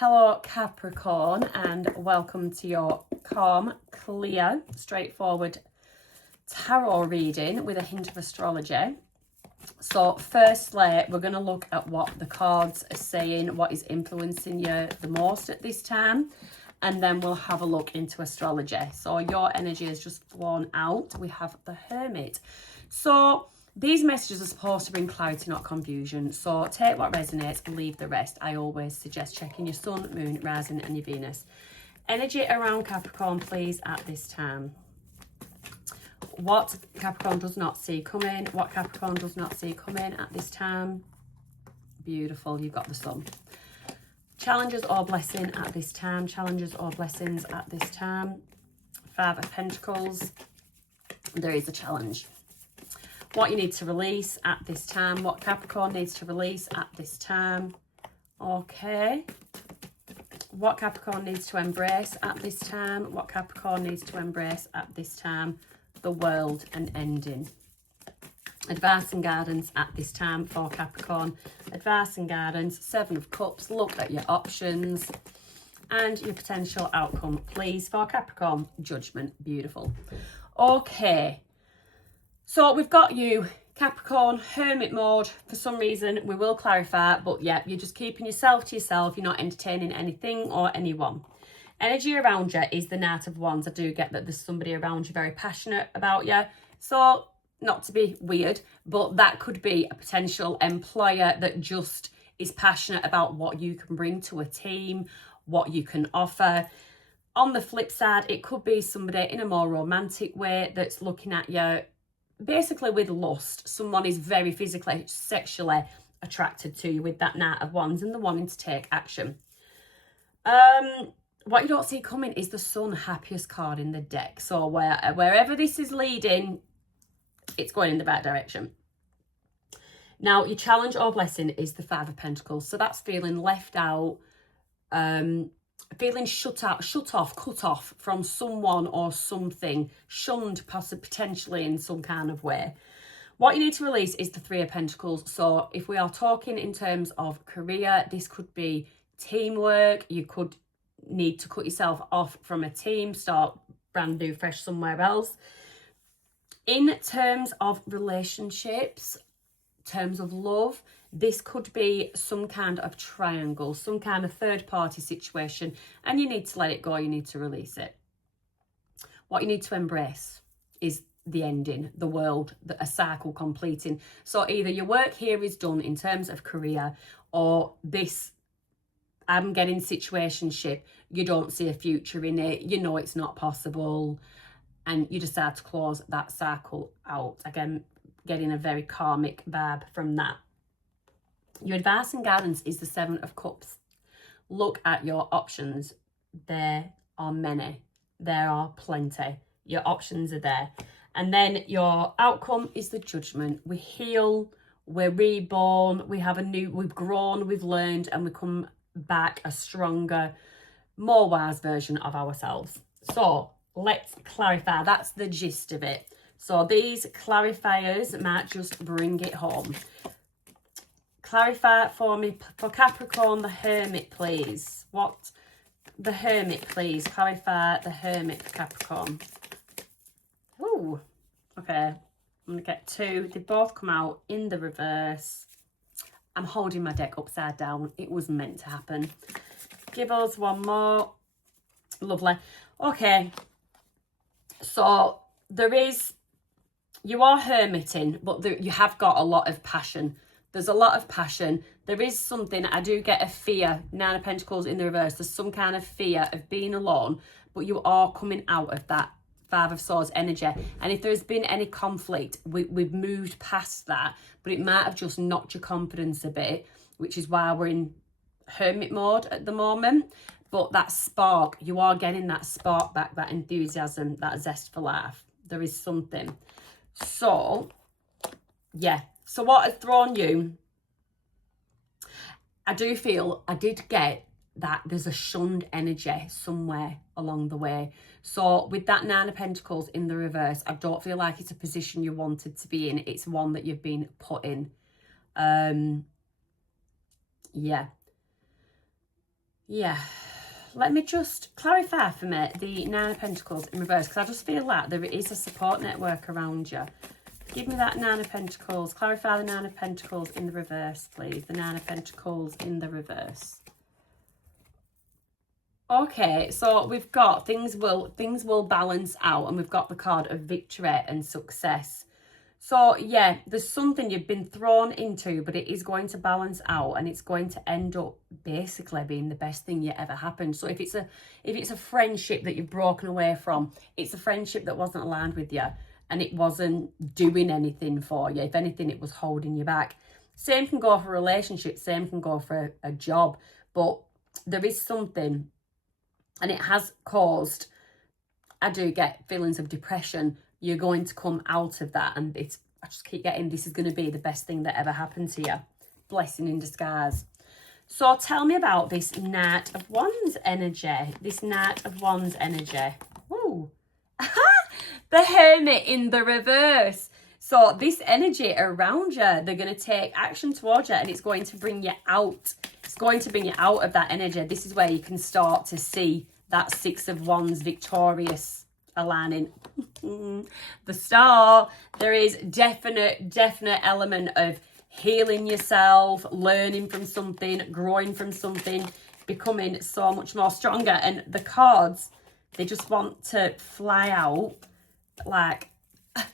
Hello Capricorn, and welcome to your calm, clear, straightforward tarot reading with a hint of astrology. So firstly, we're going to look at what the cards are saying, what is influencing you the most at this time, and then we'll have a look into astrology. So your energy has just flown out. We have the Hermit. So these messages are supposed to bring clarity, not confusion. So take what resonates, leave the rest. I always suggest checking your sun, moon, rising and your Venus. Energy around Capricorn, please, at this time. What Capricorn does not see coming. What Capricorn does not see coming at this time. Beautiful, you've got the sun. Challenges or blessing at this time. Challenges or blessings at this time. Five of Pentacles. There is a challenge. What you need to release at this time. What Capricorn needs to release at this time. Okay. What Capricorn needs to embrace at this time. What Capricorn needs to embrace at this time. The world and ending. Advice and guidance at this time for Capricorn. Advice and guidance. Seven of Cups. Look at your options and your potential outcome, please, for Capricorn. Judgment. Beautiful. Okay. So we've got you, Capricorn, Hermit mode. For some reason, we will clarify, but yeah, you're just keeping yourself to yourself. You're not entertaining anything or anyone. Energy around you is the Knight of Wands. I do get that there's somebody around you very passionate about you. So, not to be weird, but that could be a potential employer that just is passionate about what you can bring to a team, what you can offer. On the flip side, it could be somebody in a more romantic way that's looking at you basically with lust. Someone is very physically, sexually attracted to you with that Knight of Wands and they're wanting to take action. What you don't see coming is the Sun, happiest card in the deck. So wherever this is leading, it's going in the right direction. Now, your challenge or blessing is the Five of Pentacles. So that's feeling left out, feeling shut off, cut off from someone or something, shunned potentially in some kind of way. What you need to release is the Three of Pentacles. So if we are talking in terms of career, this could be teamwork. You could need to cut yourself off from a team, start brand new, fresh somewhere else. In terms of relationships, terms of love, this could be some kind of triangle, some kind of third party situation, and you need to let it go, you need to release it. What you need to embrace is the ending, the world, a cycle completing. So either your work here is done in terms of career, or this I'm getting situationship, you don't see a future in it, you know it's not possible, and you decide to close that cycle out. Again, getting a very karmic vibe from that. Your advice and guidance is the Seven of Cups. Look at your options. There are many. There are plenty. Your options are there. And then your outcome is the Judgment. We heal, we're reborn, we've grown, we've learned, and we come back a stronger, more wise version of ourselves. So let's clarify. That's the gist of it. So these clarifiers might just bring it home. Clarify for me, for Capricorn, the Hermit, please. What? The Hermit, please. Clarify the Hermit for Capricorn. Ooh, okay. I'm going to get two. They both come out in the reverse. I'm holding my deck upside down. It was meant to happen. Give us one more. Lovely. Okay. So you are hermiting, but you have got a lot of passion. There's a lot of passion. There is something, I do get a fear. Nine of Pentacles in the reverse. There's some kind of fear of being alone, but you are coming out of that Five of Swords energy. And if there's been any conflict, we've moved past that, but it might have just knocked your confidence a bit, which is why we're in hermit mode at the moment. But that spark, you are getting that spark back, that enthusiasm, that zest for life. There is something. So, yeah. So what has thrown you? I do feel, I did get that there's a shunned energy somewhere along the way. So with that Nine of Pentacles in the reverse, I don't feel like it's a position you wanted to be in. It's one that you've been put in. Yeah. Yeah. Let me just clarify for me the Nine of Pentacles in reverse, because I just feel like there is a support network around you. Give me that Nine of Pentacles. Clarify the Nine of Pentacles in the reverse, please. The Nine of Pentacles in the reverse. Okay, so we've got things will balance out, and we've got the card of victory and success. So yeah, there's something you've been thrown into, but it is going to balance out, and it's going to end up basically being the best thing that ever happened. So if it's a friendship that you've broken away from, it's a friendship that wasn't aligned with you, and it wasn't doing anything for you. If anything, it was holding you back. Same can go for a relationship, same can go for a job, but there is something, and it has caused, I do get feelings of depression. You're going to come out of that, and I just keep getting, this is going to be the best thing that ever happened to you. Blessing in disguise. So tell me about this Knight of Wands energy. This Knight of Wands energy. Woo. The Hermit in the reverse. So this energy around you, they're going to take action towards you, and it's going to bring you out. It's going to bring you out of that energy. This is where you can start to see that Six of Wands victorious aligning. The Star. There is definite element of healing yourself, learning from something, growing from something, becoming so much more stronger. And the cards, they just want to fly out. Like, am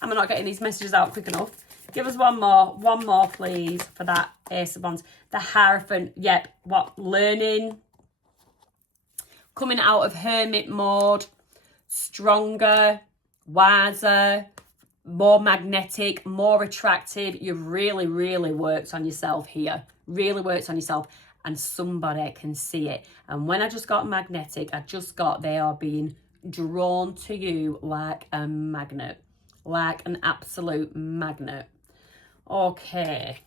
I not getting these messages out quick enough? Give us one more please, for that Ace of Wands. The Hierophant. Yep, what? Learning, coming out of hermit mode, stronger, wiser, more magnetic, more attractive. You've really worked on yourself here. Really worked on yourself, and somebody can see it. And when I just got magnetic, I just got they are being drawn to you like a magnet. Like an absolute magnet. Okay.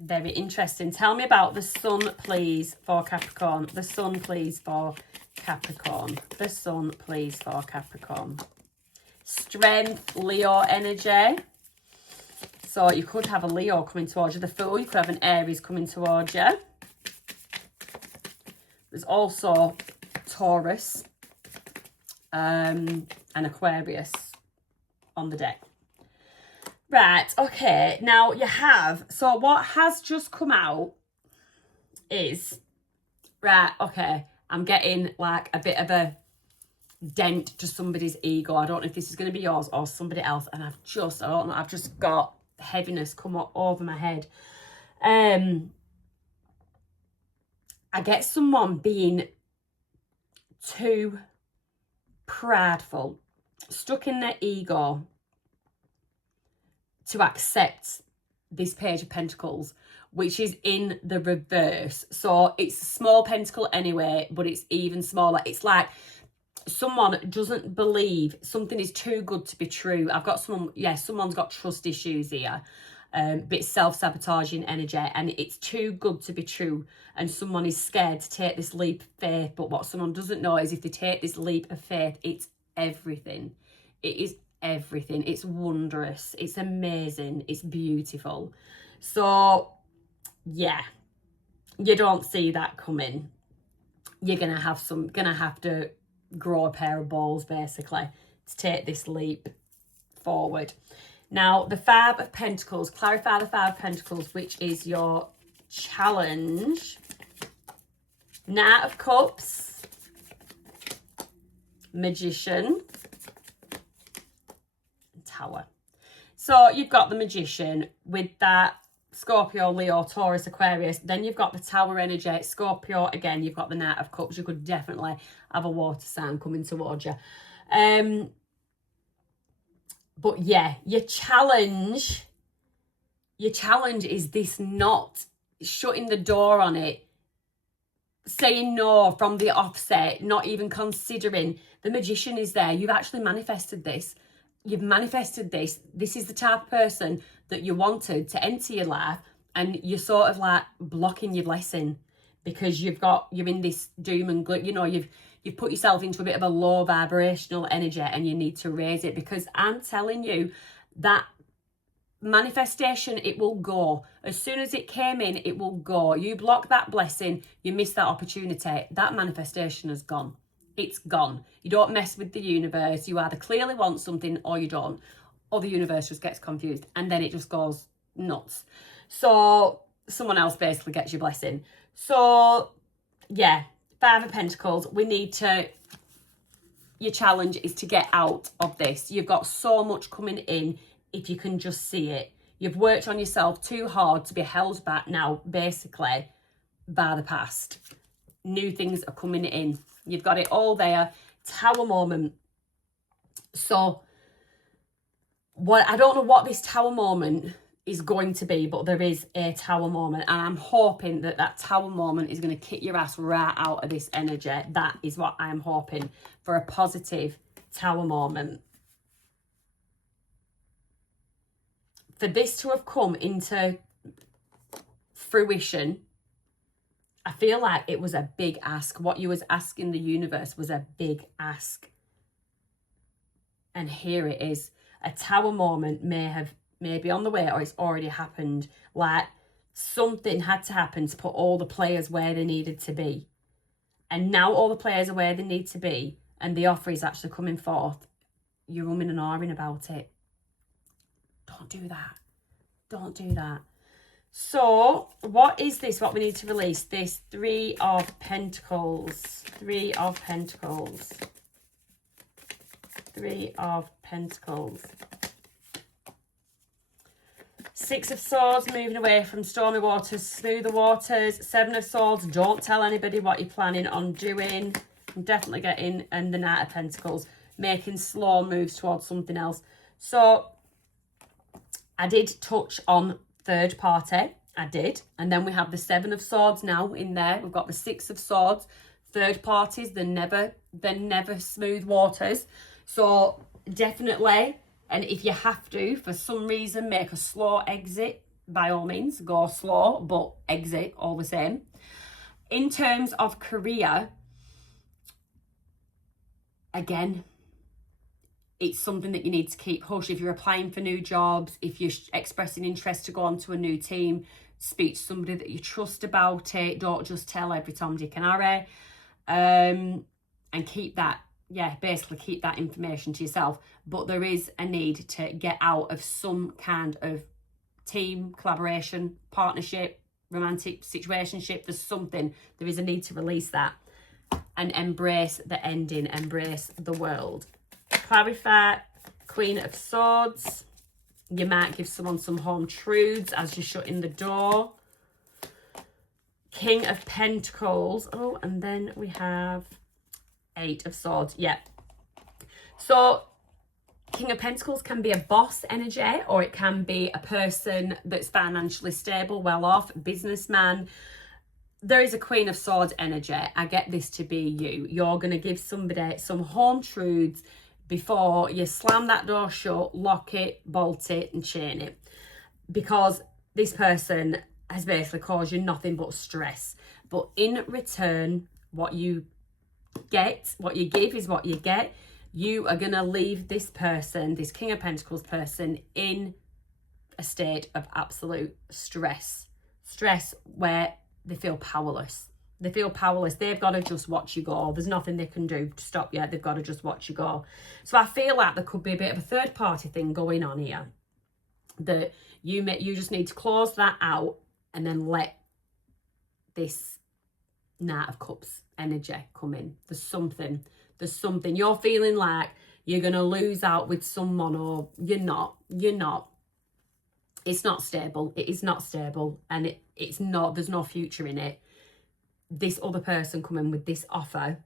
Very interesting. Tell me about the Sun, please, for Capricorn. The Sun, please, for Capricorn. The Sun, please, for Capricorn. Strength, Leo energy. So you could have a Leo coming towards you. The Fool, you could have an Aries coming towards you. There's also Taurus and Aquarius on the deck. Right, okay, now you have, so what has just come out is, right, okay, I'm getting like a bit of a dent to somebody's ego. I don't know if this is going to be yours or somebody else, and I've just got heaviness come up over my head. I get someone being too prideful, stuck in their ego to accept this Page of Pentacles, which is in the reverse. So it's a small pentacle anyway, but it's even smaller. It's like someone doesn't believe, something is too good to be true. I've got someone, someone's got trust issues here. Bit self-sabotaging energy, and it's too good to be true, and someone is scared to take this leap of faith. But what someone doesn't know is if they take this leap of faith, it's everything. It is everything. It's wondrous, it's amazing, it's beautiful. So yeah, you don't see that coming. You're gonna have to grow a pair of balls basically to take this leap forward. Now, the Five of Pentacles. Clarify the Five of Pentacles, which is your challenge. Knight of Cups. Magician. And Tower. So, you've got the Magician with that Scorpio, Leo, Taurus, Aquarius. Then you've got the Tower energy. Scorpio, again, you've got the Knight of Cups. You could definitely have a water sign coming towards you. But yeah, your challenge is this not shutting the door on it, saying no from the offset, not even considering. The Magician is there. You've actually manifested this. You've manifested this. This is the type of person that you wanted to enter your life, and you're sort of like blocking your blessing because you're in this doom and gloom. You know, you've put yourself into a bit of a low vibrational energy, and you need to raise it, because I'm telling you that manifestation, it will go. As soon as it came in, it will go. You block that blessing, you miss that opportunity. That manifestation has gone. It's gone. You don't mess with the universe. You either clearly want something or you don't. Or the universe just gets confused and then it just goes nuts. So someone else basically gets your blessing. So yeah, 5 of Pentacles. We need to, your challenge is to get out of this. You've got so much coming in if you can just see it. You've worked on yourself too hard to be held back now, basically, by the past. New things are coming in. You've got it all there. Tower moment. So, I don't know what this tower moment is going to be, but there is a tower moment. And I'm hoping that that tower moment is going to kick your ass right out of this energy. That is what I am hoping for, a positive tower moment. For this to have come into fruition, I feel like it was a big ask. What you was asking the universe was a big ask. And here it is. A tower moment may be on the way, or it's already happened. Like, something had to happen to put all the players where they needed to be. And now all the players are where they need to be, and the offer is actually coming forth. You're umming and ahhing about it. Don't do that. Don't do that. So, what is this? What we need to release? This 3 of Pentacles. 3 of Pentacles. 3 of Pentacles. 6 of Swords, moving away from stormy waters, smoother waters. 7 of Swords, don't tell anybody what you're planning on doing. I'm definitely getting, and the Knight of Pentacles, making slow moves towards something else. So, I did touch on third party. I did. And then we have the 7 of Swords now in there. We've got the 6 of Swords. Third parties, they're never smooth waters. So definitely, and if you have to, for some reason, make a slow exit, by all means, go slow, but exit all the same. In terms of career, again, it's something that you need to keep hush. If you're applying for new jobs, if you're expressing interest to go on to a new team, speak to somebody that you trust about it. Don't just tell every Tom, Dick and Harry. And keep that, basically keep that information to yourself. But there is a need to get out of some kind of team, collaboration, partnership, romantic situationship. There's something, there is a need to release that and embrace the ending, embrace the world. Clarify, Queen of Swords. You might give someone some home truths as you're shutting the door. King of Pentacles. Oh, and then we have 8 of Swords. Yeah. So, King of Pentacles can be a boss energy, or it can be a person that's financially stable, well off, businessman. There is a Queen of Swords energy. I get this to be you. You're going to give somebody some home truths before you slam that door shut, lock it, bolt it, and chain it. Because this person has basically caused you nothing but stress. But in return, what you get, what you give is what you get. You are going to leave this person, this King of Pentacles person, in a state of absolute stress. Stress where they feel powerless. They feel powerless. They've got to just watch you go. There's nothing they can do to stop you. They've got to just watch you go. So I feel like there could be a bit of a third party thing going on here. That you just need to close that out and then let this Knight of Cups energy come in. There's something. You're feeling like you're going to lose out with someone, or you're not. It's not stable. It is not stable. And it's not, there's no future in it. This other person coming with this offer,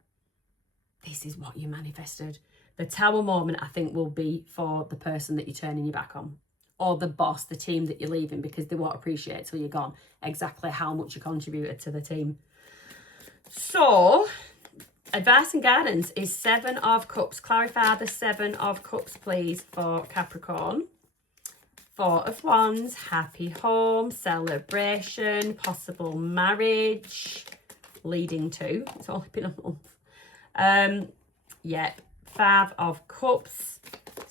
this is what you manifested. The tower moment, I think, will be for the person that you're turning your back on, or the boss, the team that you're leaving, because they won't appreciate till you're gone exactly how much you contributed to the team. So, advice and guidance is 7 of Cups. Clarify the 7 of Cups, please, for Capricorn. 4 of Wands, happy home, celebration, possible marriage, leading to, it's only been a month. 5 of Cups,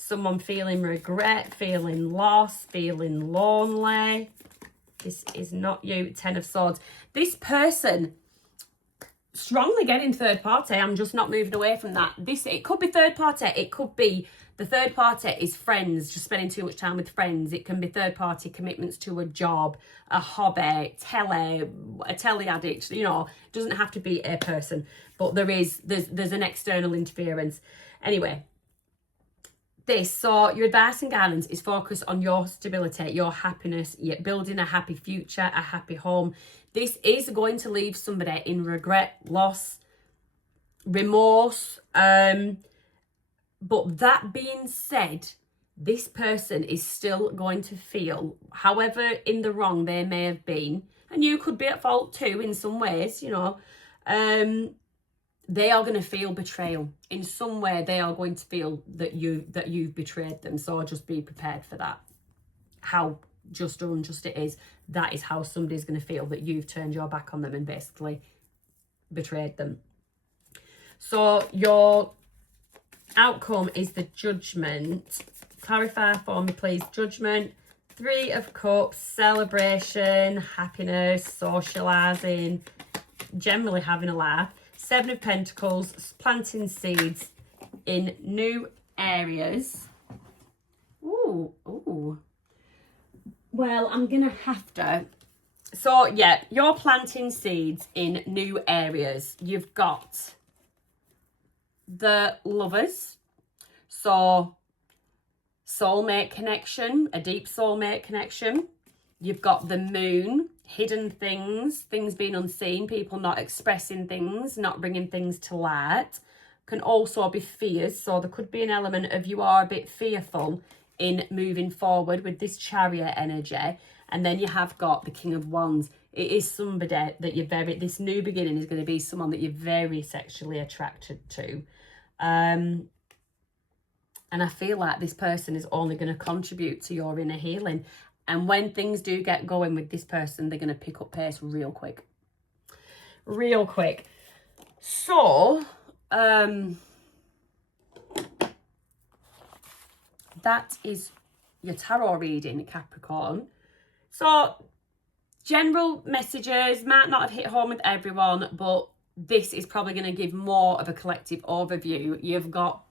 someone feeling regret, feeling lost, feeling lonely. This is not you. 10 of Swords. This person strongly getting third party. I'm just not moving away from that. It could be third party. It could be the third party is friends, just spending too much time with friends. It can be third party commitments to a job, a hobby, a telly addict. You know, it doesn't have to be a person, but there's an external interference. Anyway, so your advice and guidance is focused on your stability, your happiness, you're building a happy future, a happy home. This is going to leave somebody in regret, loss, remorse. But that being said, this person is still going to feel, however in the wrong they may have been, and you could be at fault too in some ways, you know, they are going to feel betrayal. In some way, they are going to feel that you've betrayed them. So just be prepared for that. How just or unjust it is, that is how somebody's going to feel, that you've turned your back on them and basically betrayed them. So your outcome is the Judgment. Clarify for me, please. Judgment, 3 of Cups, celebration, happiness, socialising, generally having a laugh. 7 of Pentacles, planting seeds in new areas. Ooh. Well, I'm going to have to. So, yeah, you're planting seeds in new areas. You've got the Lovers. So, soulmate connection, a deep soulmate connection. You've got the Moon, hidden things being unseen, people not expressing things, not bringing things to light. Can also be fears. So there could be an element of you are a bit fearful in moving forward with this Chariot energy. And then you have got the King of Wands. It is somebody that this new beginning is going to be someone that you're very sexually attracted to. And I feel like this person is only going to contribute to your inner healing. And when things do get going with this person, they're going to pick up pace real quick. Real quick. So, that is your tarot reading, Capricorn. So, general messages might not have hit home with everyone, but this is probably going to give more of a collective overview. You've got,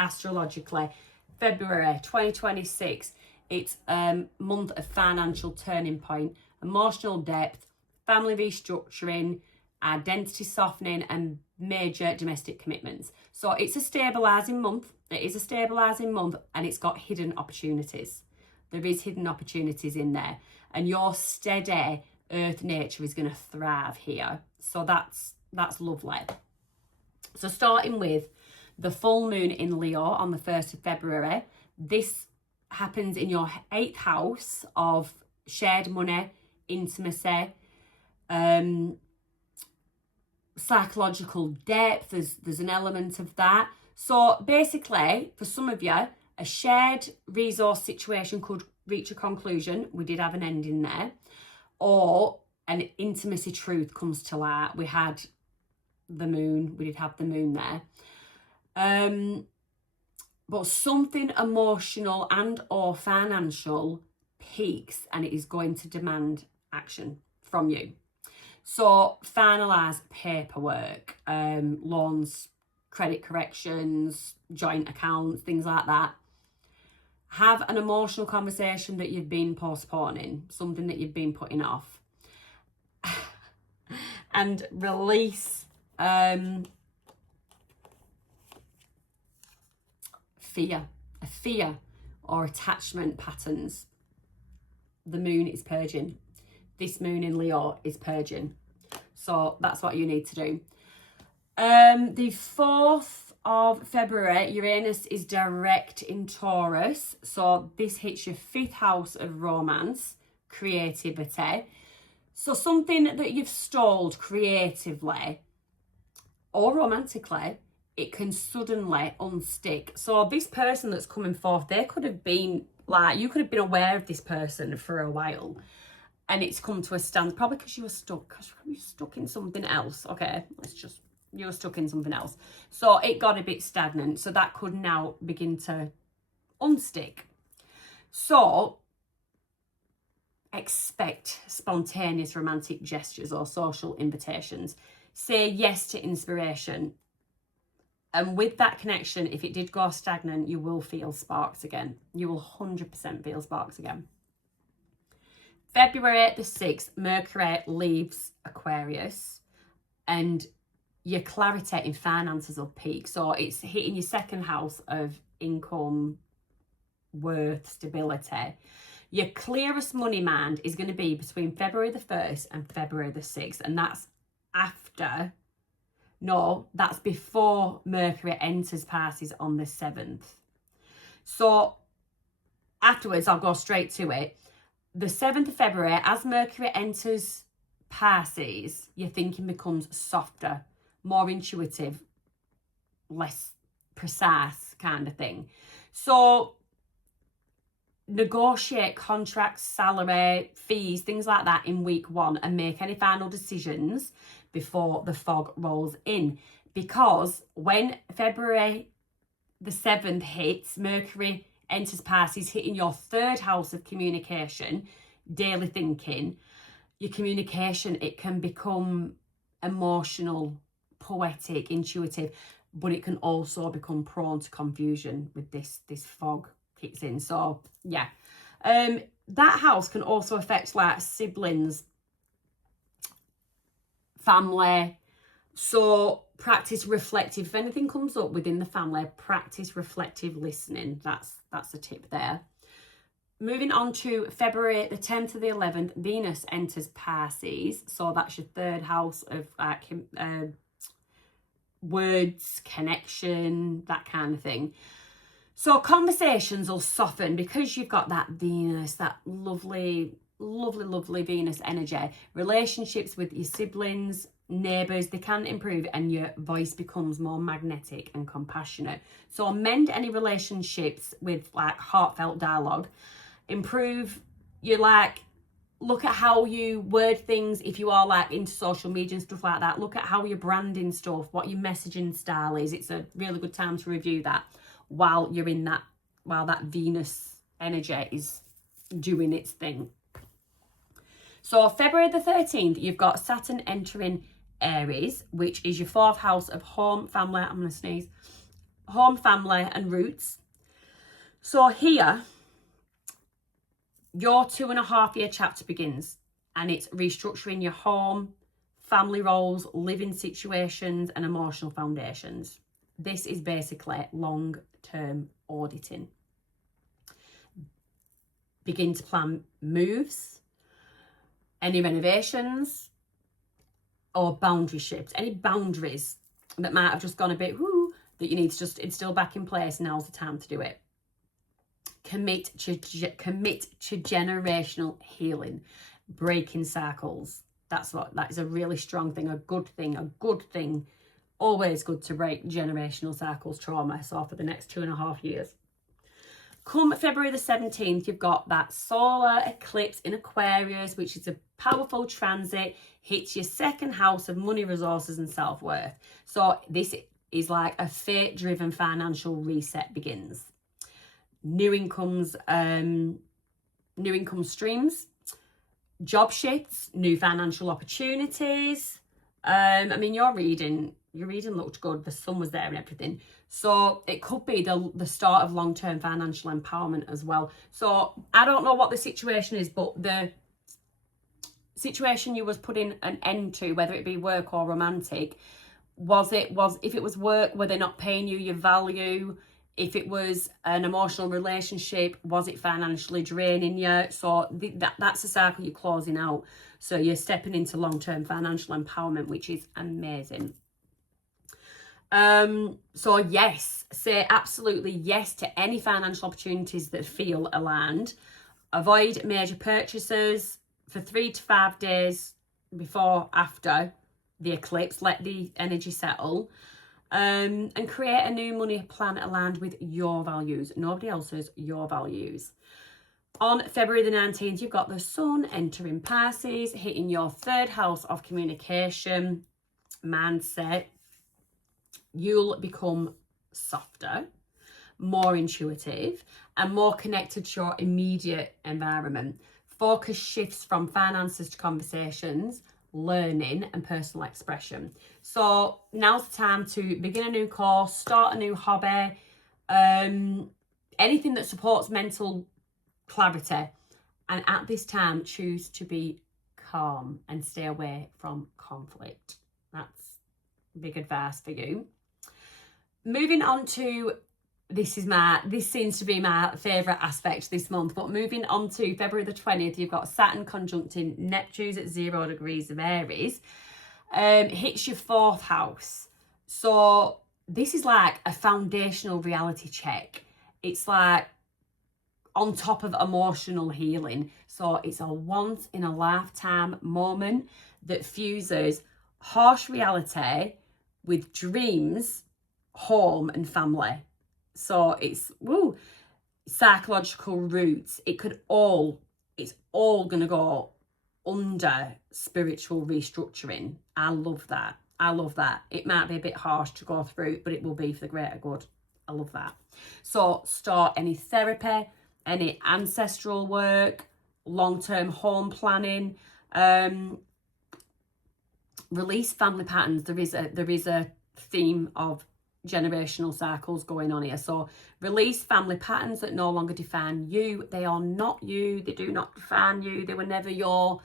astrologically, February 2026. It's a month of financial turning point, emotional depth, family restructuring, identity softening, and major domestic commitments. So it's a stabilising month. It is a stabilising month, and it's got hidden opportunities. There is hidden opportunities in there. And your steady earth nature is going to thrive here. So that's lovely. So starting with the full moon in Leo on the 1st of February, this happens in your 8th house of shared money, intimacy, psychological depth. There's an element of that. So basically, for some of you, a shared resource situation could reach a conclusion. We did have an ending there. Or an intimacy truth comes to light. We had the moon. We did have the moon there. But something emotional and or financial peaks, and it is going to demand action from you. So finalise paperwork, loans, credit corrections, joint accounts, things like that. Have an emotional conversation that you've been postponing, something that you've been putting off. And release fear or attachment patterns. The moon is purging. This moon in Leo is purging. So that's what you need to do. The 4th of February, Uranus is direct in Taurus. So this hits your 5th house of romance, creativity. So something that you've stalled creatively or romantically, it can suddenly unstick. So this person that's coming forth, they could have been like, you could have been aware of this person for a while, and it's come to a stand, probably because you were stuck in something else. Okay, you were stuck in something else. So it got a bit stagnant. So that could now begin to unstick. So expect spontaneous romantic gestures or social invitations. Say yes to inspiration. And with that connection, if it did go stagnant, you will feel sparks again. You will 100% feel sparks again. February the 6th, Mercury leaves Aquarius and your clarity in finances will peak. So it's hitting your second house of income, worth, stability. Your clearest money mind is going to be between February the 1st and February the 6th. And that's that's before Mercury enters Pisces on the 7th. So afterwards, I'll go straight to it. The 7th of February, as Mercury enters Pisces, your thinking becomes softer, more intuitive, less precise kind of thing. So negotiate contracts, salary, fees, things like that in week 1 and make any final decisions before the fog rolls in. Because when February the 7th hits, Mercury enters Pisces, hitting your 3rd house of communication, daily thinking. Your communication, it can become emotional, poetic, intuitive, but it can also become prone to confusion with this fog kicks in. So yeah, that house can also affect like siblings, family. So practice reflective. If anything comes up within the family, practice reflective listening. That's a tip there. Moving on to February the 10th to the 11th, Venus enters Pisces. So that's your 3rd house of words, connection, that kind of thing. So conversations will soften because you've got that Venus, that lovely, lovely, lovely Venus energy. Relationships with your siblings, neighbours, they can improve and your voice becomes more magnetic and compassionate. So mend any relationships with like heartfelt dialogue. Improve your look at how you word things if you are like into social media and stuff like that. Look at how you're branding stuff, what your messaging style is. It's a really good time to review that while you're in that, while that Venus energy is doing its thing. So February the 13th, you've got Saturn entering Aries, which is your 4th house of home, family, I'm going to sneeze, home, family and roots. So here, your 2.5-year chapter begins and it's restructuring your home, family roles, living situations and emotional foundations. This is basically long-term auditing. Begin to plan moves, any renovations or boundary shifts, any boundaries that might have just gone a bit that you need to just instill back in place. Now's the time to do it. Commit to generational healing, breaking cycles. That is a really strong thing, a good thing. Always good to break generational cycles, trauma. So for the next 2.5 years. Come February the 17th, you've got that solar eclipse in Aquarius, which is a powerful transit, hits your 2nd house of money, resources and self-worth. So this is like a fate-driven financial reset begins. New income streams, job shifts, new financial opportunities. I mean, your reading looked good. The sun was there and everything. So it could be the start of long-term financial empowerment as well. So I don't know what the situation is, but the situation you was putting an end to, whether it be work or romantic, if it was work, were they not paying you your value? If it was an emotional relationship, was it financially draining you? So that's a cycle you're closing out. So you're stepping into long-term financial empowerment, which is amazing. So yes, say absolutely yes to any financial opportunities that feel aligned. Avoid major purchases for 3 to 5 days before, after the eclipse. Let the energy settle. And create a new money plan aligned with your values, nobody else's, your values. On February the 19th, you've got the sun entering Pisces, hitting your 3rd house of communication, mindset. You'll become softer, more intuitive, and more connected to your immediate environment. Focus shifts from finances to conversations, learning, and personal expression. So now's the time to begin a new course, start a new hobby, anything that supports mental clarity. And at this time, choose to be calm and stay away from conflict. That's big advice for you. Moving on to, this seems to be my favourite aspect this month, but moving on to February the 20th, you've got Saturn conjuncting Neptune at 0 degrees of Aries. Hits your 4th house. So this is like a foundational reality check. It's like on top of emotional healing. So it's a once in a lifetime moment that fuses harsh reality with dreams, home and family. So it's psychological roots. It's all going to go under spiritual restructuring. I love that. It might be a bit harsh to go through, but it will be for the greater good. I love that. So start any therapy, any ancestral work, long-term home planning, release family patterns. There is a theme of generational cycles going on here. So release family patterns that no longer define you. They are not you. They do not define you. They were never your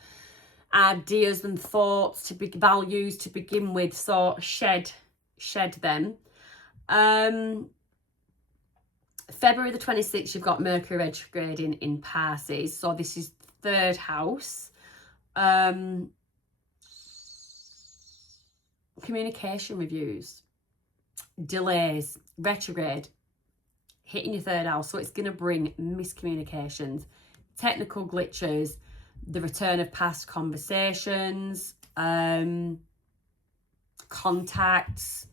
ideas and thoughts values to begin with. So shed them. February the 26th, you've got Mercury retrograding in Pisces. So this is 3rd house. Communication reviews, delays, retrograde, hitting your 3rd house. So it's going to bring miscommunications, technical glitches, the return of past conversations, contacts,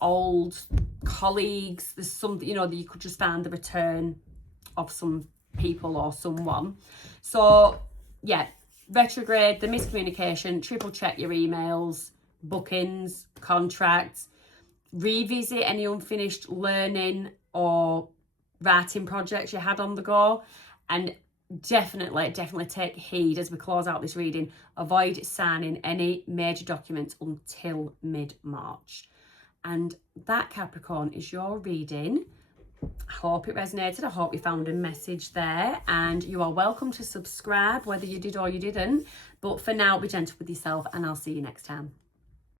old colleagues. There's something, that you could just find the return of some people or someone. So yeah, retrograde, the miscommunication, triple check your emails, bookings, contracts, revisit any unfinished learning or writing projects you had on the go, and definitely take heed as we close out this reading. Avoid signing any major documents until mid-March. And that, Capricorn, is your reading. I hope it resonated. I hope you found a message there, and you are welcome to subscribe whether you did or you didn't. But for now, be gentle with yourself, and I'll see you next time.